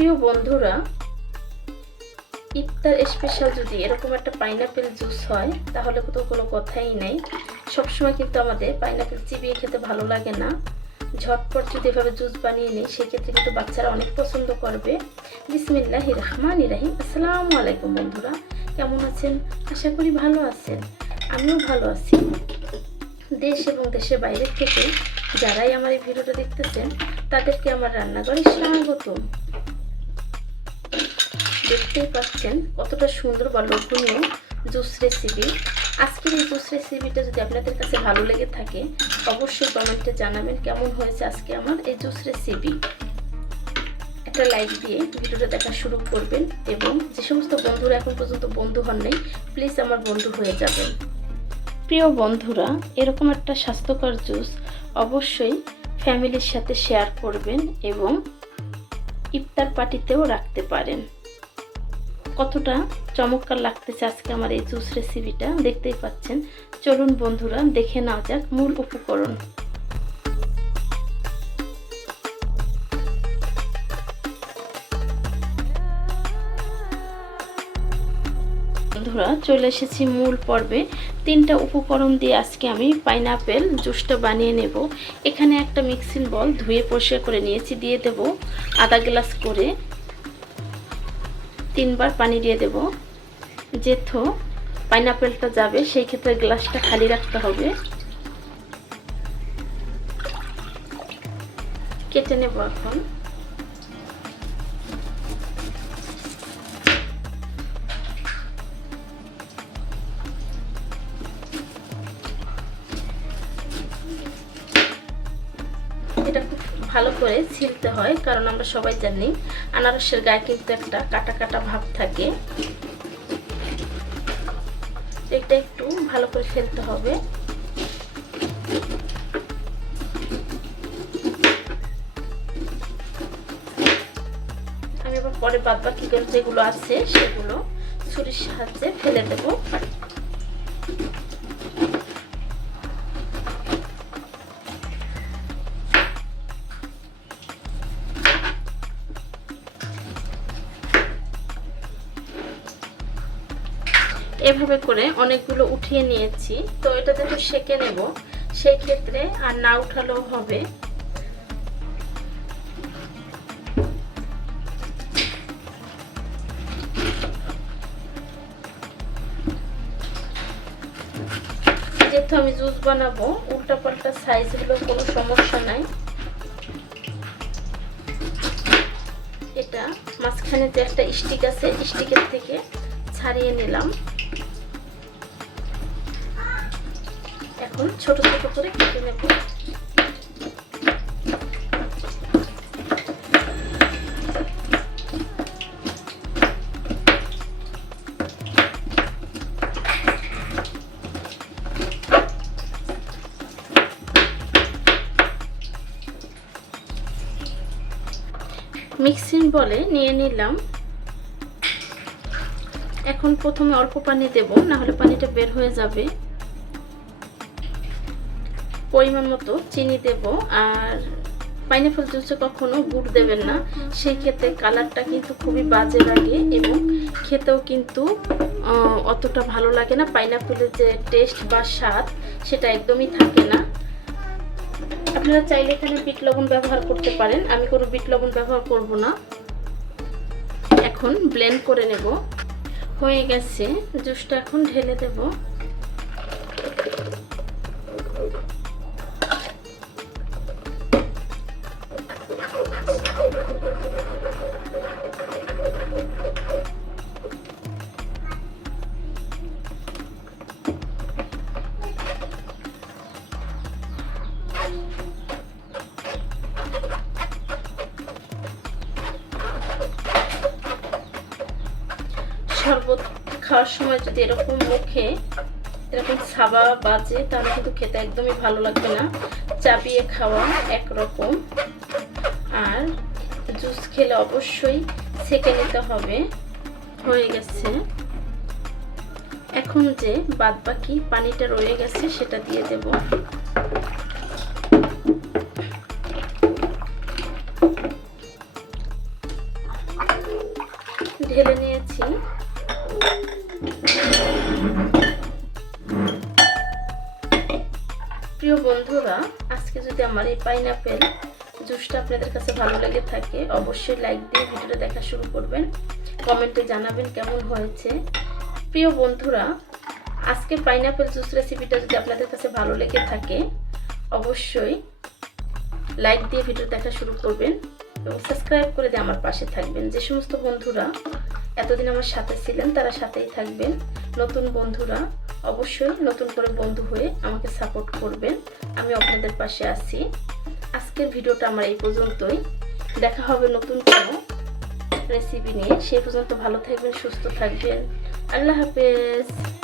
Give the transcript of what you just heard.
প্রিয় বন্ধুরা, ইফতার স্পেশাল যদি এরকম একটা পাইনাপেল জুস হয়, তাহলে তো কোনো কথাই নেই। সবসময় কিন্তু আমাদের পাইনাপেল চিবিয়ে খেতে ভালো লাগে না। ঝটপট যদি এভাবে জুস বানিয়ে নিই, সেক্ষেত্রে কিন্তু বাচ্চারা অনেক পছন্দ করবে। বিসমিল্লাহ রহমান রাহিম। আসসালামু আলাইকুম বন্ধুরা, কেমন আছেন? আশা করি ভালো আছেন। আমিও ভালো আছি। দেশ এবং দেশের বাইরের থেকে যারাই আমার এই ভিডিওটা দেখতেছেন, তাদেরকে আমার রান্নাঘরে স্বাগত দেখতেই পাচ্ছেন কতটা সুন্দর বা লোভনীয় জুস রেসিপি আজকের এই জুস রেসিপিটা যদি আপনাদের কাছে ভালো লেগে থাকে, অবশ্যই কমেন্টে জানাবেন কেমন হয়েছে আজকে আমার এই জুস রেসিপি একটা লাইক দিয়ে ভিডিওটা দেখা শুরু করবেন এবং যে সমস্ত বন্ধুরা এখন পর্যন্ত বন্ধু হন নাই প্লিজ আমার বন্ধু হয়ে যাবেন। প্রিয় বন্ধুরা, এরকম একটা স্বাস্থ্যকর জুস অবশ্যই ফ্যামিলির সাথে শেয়ার করবেন এবং ইফতার পার্টিতেও রাখতে পারেন। কতটা চমৎকার লাগতেছে আজকে আমার এই জুস রেসিপিটা দেখতেই পাচ্ছেন। চলুন বন্ধুরা, দেখে নেওয়া যাক মূল উপকরণ। বন্ধুরা, চলে এসেছি মূল পর্বে। তিনটা উপকরণ দিয়ে আজকে আমি পাইনাপেল জুসটা বানিয়ে নেব। এখানে একটা মিক্সিং বল ধুয়ে পরিষ্কার করে নিয়েছি, দিয়ে দেব আধা গ্লাস করে। তিনবার পানি দিয়ে দেব। যেথো পাইনাপেলটা যাবে, সেই ক্ষেত্রে গ্লাসটা খালি রাখতে হবে। কেটে নেব এখন। ভালো করে ছিলতে হয়, কারণ আমরা সবাই জানি আনারসের গায়ে কিন্তু একটা কাটা কাটা ভাব থাকে। এটা একটু ভালো করে ফেলতে হবে। আমি আবার পরে বাদ বাকি যেগুলো আছে, সেগুলো ছুরির সাহায্যে ফেলে দেবো। এভাবে করে অনেকগুলো উঠিয়ে নিয়েছি। তো এটা যেহেতু সেকে নেব। সেই ক্ষেত্রে আর না উঠালেও হবে। যেহেতু আমি জুস বানাবো উল্টা পাল্টা সাইজগুলো কোনো সমস্যা নাই। এটা মাঝখানে যে একটা স্টিক আছে স্টিকের থেকে ছাড়িয়ে নিলাম। এখন ছোট ছোট করে কেটে নেব। মিক্সিং বলে নিয়ে নিলাম। এখন প্রথমে অল্প পানি দেব না হলে পানিটা বের হয়ে যাবে। পরিমাণ মতো চিনি দেব, আর পাইনাপেল জুসে কখনো গুড় দেবেন না। সেই ক্ষেত্রে কালারটা কিন্তু খুবই বাজে লাগে এবং খেতেও কিন্তু অতটা ভালো লাগে না। পাইনাপেলের যে টেস্ট বা স্বাদ, সেটা একদমই থাকে না। আপনারা চাইলে এখানে বিট লবণ ব্যবহার করতে পারেন। আমি কোনো বিট লবণ ব্যবহার করব না। এখন ব্লেন্ড করে নেব। হয়ে গেছে। জুসটা এখন ঢেলে দেব। শরবত খাওয়ার সময় যদি এরকম মুখে এরকম ছাবা বাজে, তাহলে কিন্তু খেতে একদমই ভালো লাগবে না। চাপিয়ে খাওয়া একরকম। আর জুস খেলে অবশ্যই সেকে নিতে হবে। হয়ে গেছে। এখন যে বাদ বাকি পানিটা রয়ে গেছে, সেটা দিয়ে দেব। ঢেলে নিয়েছি। প্রিয় বন্ধুরা, আজকে যদি আমার এই পাইনাপেল জুসটা আপনাদের কাছে ভালো লেগে থাকে, অবশ্যই লাইক দিয়ে ভিডিওটা দেখা শুরু করবেন। কমেন্টে জানাবেন কেমন হয়েছে। প্রিয় বন্ধুরা আজকে পাইনাপেল জুস রেসিপিটা যদি আপনাদের কাছে ভালো লেগে থাকে, অবশ্যই লাইক দিয়ে ভিডিও দেখা শুরু করবেন। এবং সাবস্ক্রাইব করে দিয়ে আমার পাশে থাকবেন। যে সমস্ত বন্ধুরা এতদিন আমার সাথে ছিলেন, তারা সাথেই থাকবেন। নতুন বন্ধুরা অবশ্যই নতুন করে বন্ধু হয়ে আমাকে সাপোর্ট করবেন। আমি আপনাদের পাশে আছি। আজকের ভিডিওটা আমার এই পর্যন্তই। দেখা হবে নতুন কোনো রেসিপি নিয়ে। সেই পর্যন্ত ভালো থাকবেন, সুস্থ থাকবেন। আল্লাহ হাফেজ।